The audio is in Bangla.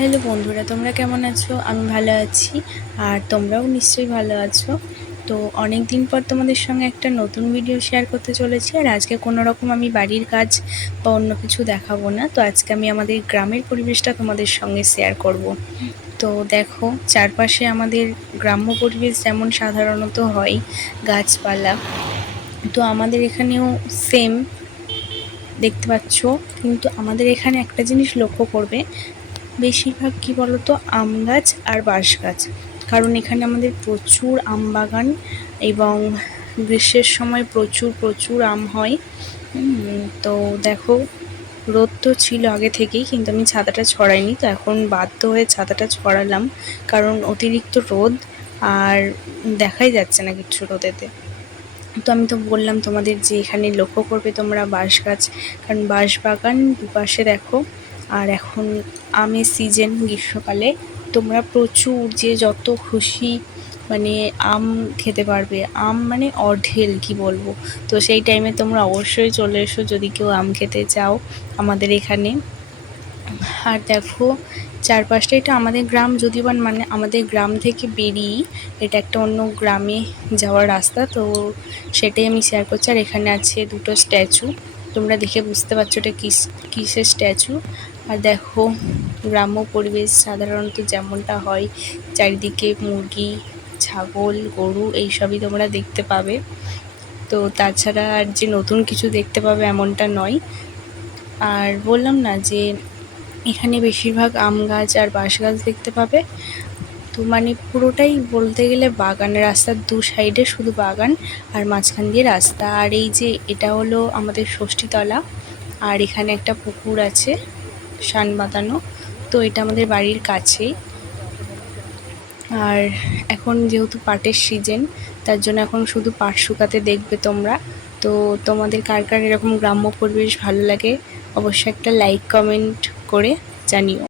হ্যালো বন্ধুরা, তোমরা কেমন আছো? আমি ভালো আছি, আর তোমরাও নিশ্চয়ই ভালো আছো। তো অনেক দিন পর তোমাদের সঙ্গে একটা নতুন ভিডিও শেয়ার করতে চলেছি। আর আজকে কোনো রকম আমি বাড়ির কাজ বা অন্য কিছু দেখাবো না। তো আজকে আমি আমাদের গ্রামের পরিবেশটা তোমাদের সঙ্গে শেয়ার করব। তো দেখো, চারপাশে আমাদের গ্রাম্য পরিবেশ যেমন সাধারণত হয়, গাছপালা, তো আমাদের এখানেও সেম দেখতে পাচ্ছ। কিন্তু আমাদের এখানে একটা জিনিস লক্ষ্য করবে, বেশিরভাগ কী বলতো, আম গাছ আর বাঁশ গাছ। কারণ এখানে আমাদের প্রচুর আম বাগান, এবং গ্রীষ্মের সময় প্রচুর প্রচুর আম হয়। তো দেখো, রোদ তো ছিল আগে থেকেই, কিন্তু আমি ছাতাটা ছড়াইনি, তো এখন বাধ্য হয়ে ছাতাটা ছড়ালাম। কারণ অতিরিক্ত রোদ, আর দেখাই যাচ্ছে না কিচ্ছু রোদেতে। তো আমি তো বললাম তোমাদের যে এখানে লক্ষ্য করবে তোমরা বাঁশ গাছ, কারণ বাঁশ বাগান দুপাশে দেখো। আর এখন আমের সিজন, গ্রীষ্মকালে তোমরা প্রচুর যে যত খুশি মানে আম খেতে পারবে। আম মানে অঢেল, কি বলবো। তো সেই টাইমে তোমরা অবশ্যই চলে এসো যদি কেউ আম খেতে চাও আমাদের এখানে। আর দেখো, চারপাশটা, এটা আমাদের গ্রাম, যদিও বা মানে আমাদের গ্রাম থেকে বেরিয়েই এটা একটা অন্য গ্রামে যাওয়ার রাস্তা। তো সেটাই আমি শেয়ার করছি। আর এখানে আছে দুটো স্ট্যাচু, তোমরা দেখে বুঝতে পারছো এটা কিসের স্ট্যাচু। আর দেখো, গ্রাম্য পরিবেশ সাধারণত যেমনটা হয়, চারিদিকে মুরগি, ছাগল, গরু এইসবই তোমরা দেখতে পাবে। তো তাছাড়া আর যে নতুন কিছু দেখতে পাবে এমনটা নয়। আর বললাম না যে এখানে বেশিরভাগ আম গাছ আর বাঁশ গাছ দেখতে পাবে। তো মানে পুরোটাই বলতে গেলে বাগান, রাস্তার দু সাইডে শুধু বাগান, আর মাঝখান দিয়ে রাস্তা। আর এই যে এটা হলো আমাদের ষষ্ঠীতলা, আর এখানে একটা পুকুর আছে শান বাঁধানো। তো এটা আমাদের বাড়ির কাছেই। আর এখন যেহেতু পাটের সিজন, তার জন্য এখন শুধু পাট শুকাতে দেখবে তোমরা। তো তোমাদের কার কার এরকম গ্রাম্য পরিবেশ ভালো লাগে, অবশ্যই একটা লাইক কমেন্ট করে জানিও।